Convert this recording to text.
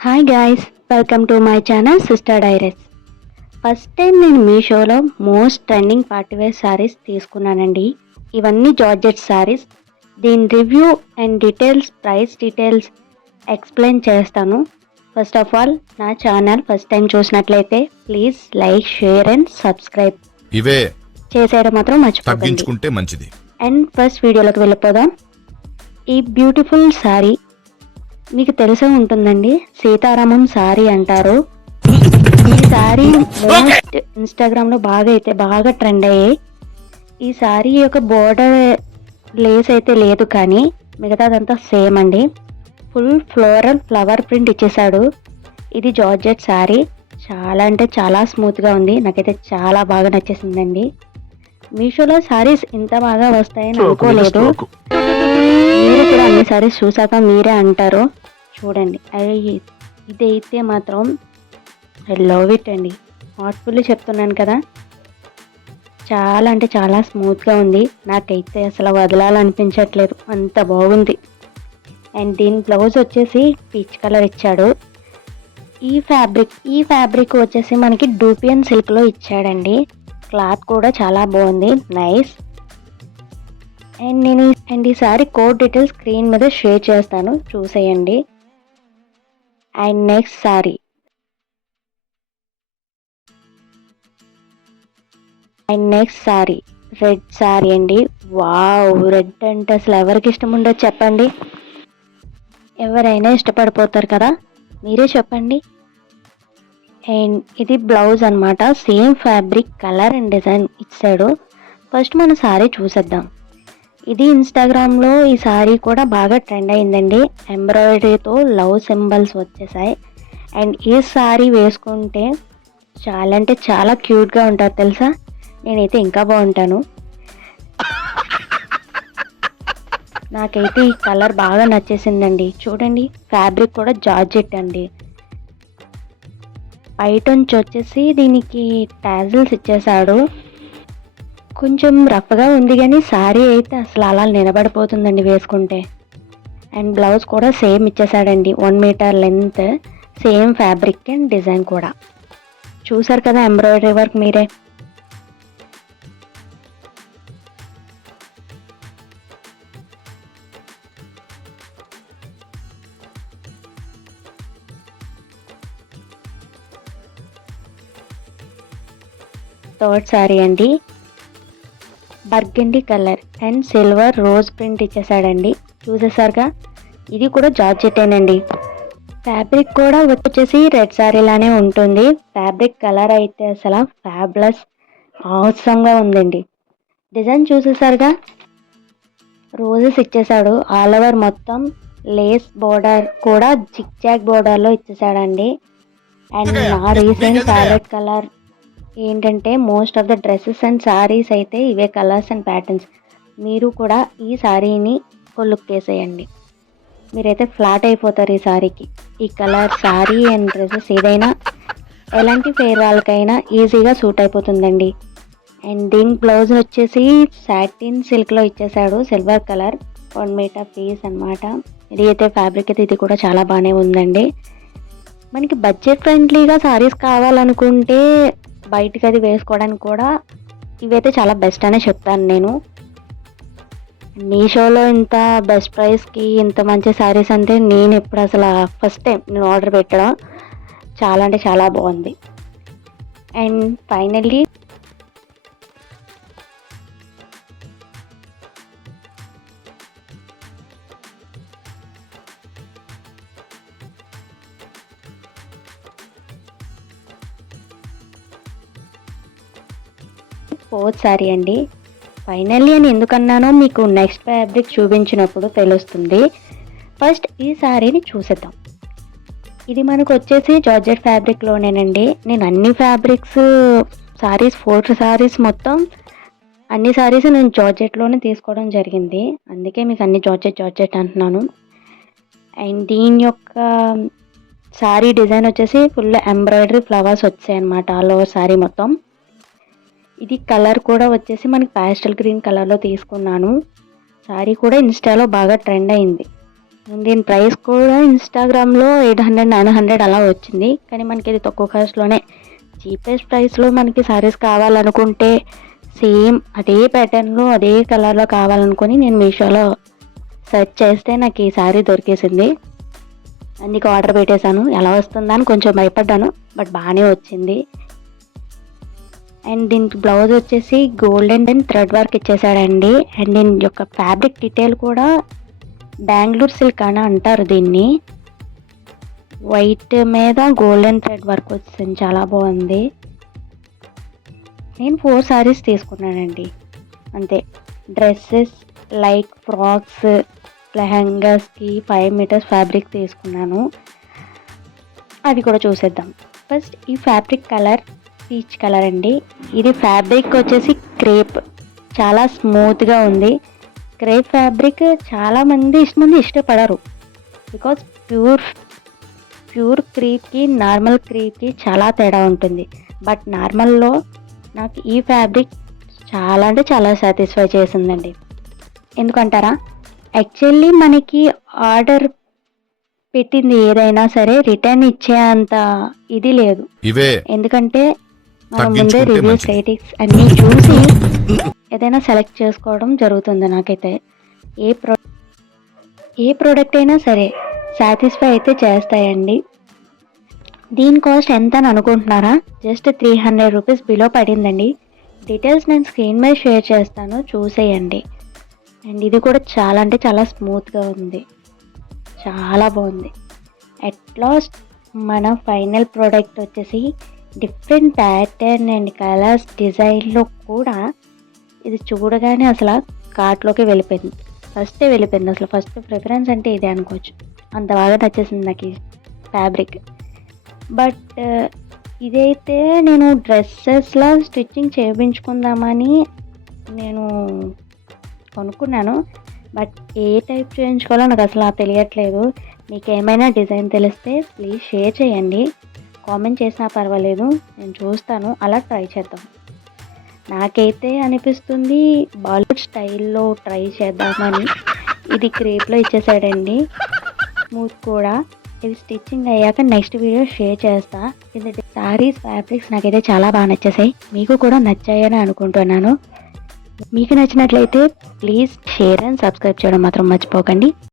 Hi guys welcome to my channel sister diaries first time నేను మీషోలో most trending party wear saris తీసుకున్నానండి. ఇవన్నీ georgette saris దీని review and details price details explain చేస్తాను. First of all నా channel first time చూసినట్లయితే please like share and subscribe ఇవే చేసేయడం మాత్రం మర్చిపోకండి. మంచిది. అండ్ ఫస్ట్ వీడియోలోకి వెళ్ళిపోదాం. ఈ బ్యూటిఫుల్ శారీ మీకు తెలిసే ఉంటుందండి. సీతారామం శారీ అంటారు. ఈ మోస్ట్ ఇన్స్టాగ్రామ్లో బాగా అయితే బాగా ట్రెండ్ అయ్యాయి. ఈ శారీ యొక్క బోర్డర్ లేస్ అయితే లేదు కానీ మిగతాదంతా సేమ్ అండి. ఫుల్ ఫ్లోరల్ ఫ్లవర్ ప్రింట్ ఇచ్చేసాడు ఇది జార్జెట్ శారీ చాలా అంటే చాలా స్మూత్గా ఉంది. నాకైతే చాలా బాగా నచ్చేసిందండి. మీషోలో శారీస్ ఇంత బాగా వస్తాయని అనుకోలేదు. మీరు కూడా అన్ని సారీస్ చూసాక మీరే అంటారు చూడండి. అయ్యి ఇదైతే మాత్రం ఐ లవ్ ఇట్ అండి. హార్ట్ఫుల్లీ చెప్తున్నాను కదా. చాలా అంటే చాలా స్మూత్గా ఉంది. నాకైతే అసలు వదలాలనిపించట్లేదు. అంత బాగుంది. అండ్ దీని బ్లౌజ్ వచ్చేసి పీచ్ కలర్ ఇచ్చాడు. ఈ ఫ్యాబ్రిక్ ఈ ఫ్యాబ్రిక్ వచ్చేసి మనకి డూపియన్ సిల్క్లో ఇచ్చాడండి. క్లాత్ కూడా చాలా బాగుంది. నైస్. అండ్ నేను అండ్ ఈసారి కోడ్ డీటెయిల్స్ స్క్రీన్ మీద షేర్ చేస్తాను. చూసేయండి. And next sari. And next sari. Red sari అండి. వావ్ రెడ్ అంటే అసలు ఎవరికి ఇష్టం ఉండదు చెప్పండి. ఎవరైనా ఇష్టపడిపోతారు కదా మీరే చెప్పండి. అండ్ ఇది బ్లౌజ్ అనమాట same fabric colour and design ఇచ్చాడు. ఫస్ట్ మన సారీ చూసేద్దాం. ఇది ఇన్స్టాగ్రామ్లో ఈ సారీ కూడా బాగా ట్రెండ్ అయిందండి. ఎంబ్రాయిడరీతో లవ్ సింబల్స్ వచ్చేసాయి. అండ్ ఈ సారీ వేసుకుంటే చాలా అంటే చాలా క్యూట్గా ఉంటారు తెలుసా? నేనైతే ఇంకా బాగుంటాను. నాకైతే ఈ కలర్ బాగా నచ్చేసిందండి. చూడండి ఫ్యాబ్రిక్ కూడా జార్జెట్ అండి. బయట నుంచి వచ్చేసి దీనికి టాజిల్స్ ఇచ్చేసాడు కొంచెం రఫ్గా ఉంది కానీ సారీ అయితే అసలు అలా నిలబడిపోతుందండి వేసుకుంటే. అండ్ బ్లౌజ్ కూడా same ఇచ్చేసాడండి. One metre length same fabric and design కూడా. చూసారు కదా ఎంబ్రాయిడరీ వర్క్ మీరే. థర్డ్ సారీ అండి. Burgundy colour and silver rose print ఇచ్చేసాడండి చూసేసారుగా ఇది కూడా జార్జెటేనండి ఫ్యాబ్రిక్ కూడా వచ్చేసి రెడ్ సారీ లానే ఉంటుంది. ఫ్యాబ్రిక్ కలర్ అయితే అసలు ఫ్యాబ్లెస్ అవసరంగా ఉందండి. డిజైన్ చూసేసారుగా రోజెస్ ఇచ్చేసాడు ఆల్ ఓవర్ మొత్తం లేస్ బోర్డర్ కూడా జిగ్ జాగ్ బోర్డర్లో ఇచ్చేసాడండి అండ్ నా రీసెంట్ ఫ్యాబ్రిక్ కలర్ ఏంటంటే most of the dresses and saris అయితే ఇవే కలర్స్ అండ్ ప్యాటర్న్స్ మీరు కూడా ఈ శారీని ఒక లుక్ వేసేయండి మీరైతే ఫ్లాట్ అయిపోతారు ఈ శారీకి ఈ కలర్ శారీ అండ్ డ్రెస్సెస్ ఏదైనా ఎలాంటి ఫేర్ వాళ్ళకైనా ఈజీగా సూట్ అయిపోతుందండి. అండ్ దీని బ్లౌజ్ వచ్చేసి సాటిన్ సిల్క్లో ఇచ్చేసాడు. Silver colour one metre piece అన్నమాట. ఇది అయితే ఫ్యాబ్రిక్ అయితే ఇది కూడా చాలా బాగానే ఉందండి. మనకి బడ్జెట్ ఫ్రెండ్లీగా సారీస్ కావాలనుకుంటే బయటికి అది వేసుకోవడానికి కూడా ఇవైతే చాలా బెస్ట్ అనే చెప్తాను నేను. మీషోలో ఇంత బెస్ట్ ప్రైస్కి ఇంత మంచి శారీస్ అంటే నేను ఇప్పుడు అసలు ఫస్ట్ టైం నేను ఆర్డర్ పెట్టడం చాలా అంటే చాలా బాగుంది. అండ్ ఫైనల్లీ ఫోర్త్ శారీ అండి. ఫైనల్లీ అని ఎందుకన్నానో మీకు నెక్స్ట్ ఫ్యాబ్రిక్ చూపించినప్పుడు తెలుస్తుంది. ఫస్ట్ ఈ శారీని చూసేద్దాం. ఇది మనకు వచ్చేసి జార్జెట్ ఫ్యాబ్రిక్లోనేనండి నేను అన్ని ఫ్యాబ్రిక్స్ శారీస్ ఫోర్ శారీస్ మొత్తం అన్ని శారీస్ నేను జార్జెట్లోనే తీసుకోవడం జరిగింది. అందుకే మీకు అన్ని జార్జెట్ జార్జెట్ అంటున్నాను. అండ్ దీని యొక్క శారీ డిజైన్ వచ్చేసి ఫుల్ ఎంబ్రాయిడరీ ఫ్లవర్స్ వచ్చాయి అనమాట ఆల్ ఓవర్ శారీ మొత్తం. ఇది కలర్ కూడా వచ్చేసి మనకి ప్యాస్టల్ గ్రీన్ కలర్లో తీసుకున్నాను. శారీ కూడా ఇన్స్టాలో బాగా ట్రెండ్ అయింది. దీని ప్రైస్ కూడా ఇన్స్టాగ్రామ్లో ఎయిట్ హండ్రెడ్ నైన్ హండ్రెడ్ అలా వచ్చింది. కానీ మనకి ఇది తక్కువ కాస్ట్లోనే చీపెస్ట్ ప్రైస్లో మనకి శారీస్ కావాలనుకుంటే సేమ్ అదే ప్యాటర్న్లో అదే కలర్లో కావాలనుకుని నేను మీషోలో సెర్చ్ చేస్తే నాకు ఈ శారీ దొరికేసింది. అందుకే ఆర్డర్ పెట్టేశాను. ఎలా వస్తుందా అని కొంచెం భయపడ్డాను. బట్ బాగానే వచ్చింది. అండ్ దీనికి బ్లౌజ్ వచ్చేసి గోల్డెన్ అండ్ థ్రెడ్ వర్క్ ఇచ్చేసాడండి. అండ్ దీని యొక్క ఫ్యాబ్రిక్ డీటెయిల్ కూడా బెంగళూరు సిల్క్ అని అంటారు దీన్ని. వైట్ మీద గోల్డెన్ థ్రెడ్ వర్క్ వచ్చింది. చాలా బాగుంది. నేను ఫోర్ శారీస్ తీసుకున్నానండి. అంతే. డ్రెస్సెస్ లైక్ ఫ్రాక్స్ లెహంగాస్కి ఫైవ్ మీటర్స్ ఫ్యాబ్రిక్ తీసుకున్నాను. అది కూడా చూసేద్దాం. ఫస్ట్ ఈ ఫ్యాబ్రిక్ కలర్ పీచ్ కలర్ అండి. ఇది ఫ్యాబ్రిక్ వచ్చేసి క్రేప్ చాలా స్మూత్గా ఉంది. క్రేప్ ఫ్యాబ్రిక్ చాలా మంది ఇష్టపడరు. బికాస్ ప్యూర్ ప్యూర్ క్రీప్కి నార్మల్ క్రీప్కి చాలా తేడా ఉంటుంది. బట్ నార్మల్లో నాకు ఈ ఫ్యాబ్రిక్ చాలా అంటే చాలా సాటిస్ఫై చేసిందండి. ఎందుకంటారా? యాక్చువల్లీ మనకి ఆర్డర్ పెట్టింది ఏదైనా సరే రిటర్న్ ఇచ్చే అంత ఇది లేదు. ఎందుకంటే మనం ముందే రివ్యూస్. రేటింగ్స్ అన్ని చూసి ఏదైనా సెలెక్ట్ చేసుకోవడం జరుగుతుంది నాకైతే. ఏ ప్రో ఏ ప్రోడక్ట్ అయినా సరే సాటిస్ఫై అయితే చేస్తాయండి. దీని కాస్ట్ ఎంత అని అనుకుంటున్నారా? Just three hundred rupees below పడిందండి. డీటెయిల్స్ నేను స్క్రీన్ మీద షేర్ చేస్తాను చూసేయండి. అండ్ ఇది కూడా చాలా అంటే చాలా స్మూత్గా ఉంది. చాలా బాగుంది. అట్ లాస్ట్ మన ఫైనల్ ప్రోడక్ట్ వచ్చేసి డిఫరెంట్ ప్యాటర్న్ అండ్ కలర్స్ డిజైన్లో కూడా ఇది చూడగానే అసలు కార్ట్లోకి వెళ్ళిపోయింది. ఫస్టే వెళ్ళిపోయింది అసలు. ఫస్ట్ ప్రిఫరెన్స్ అంటే ఇదే అనుకోవచ్చు. అంత బాగా నచ్చేసింది నాకు ఈ ఫ్యాబ్రిక్ బట్ uh, ఇదైతే నేను డ్రెస్సెస్లా స్టిచ్చింగ్ చేయించుకుందామని నేను కొనుక్కున్నాను. బట్ ఏ టైప్ చేయించుకోవాలో నాకు అసలు తెలియట్లేదు. మీకు ఏమైనా డిజైన్ తెలిస్తే ప్లీజ్ షేర్ చేయండి. కామెంట్ చేసినా పర్వాలేదు నేను చూస్తాను అలా ట్రై చేద్దాం. నాకైతే అనిపిస్తుంది బాలీవుడ్ స్టైల్లో ట్రై చేద్దామని. ఇది క్రేప్లో ఇచ్చేసాడండి. స్మూత్ కూడా. ఇది స్టిచ్చింగ్ అయ్యాక నెక్స్ట్ వీడియో షేర్ చేస్తా. ఇది సారీస్ ఫ్యాబ్రిక్స్ నాకైతే చాలా బాగా నచ్చేసాయి. మీకు కూడా నచ్చాయని అనుకుంటున్నాను. మీకు నచ్చినట్లయితే ప్లీజ్ షేర్ అండ్ సబ్స్క్రైబ్ చేయడం మాత్రం మర్చిపోకండి.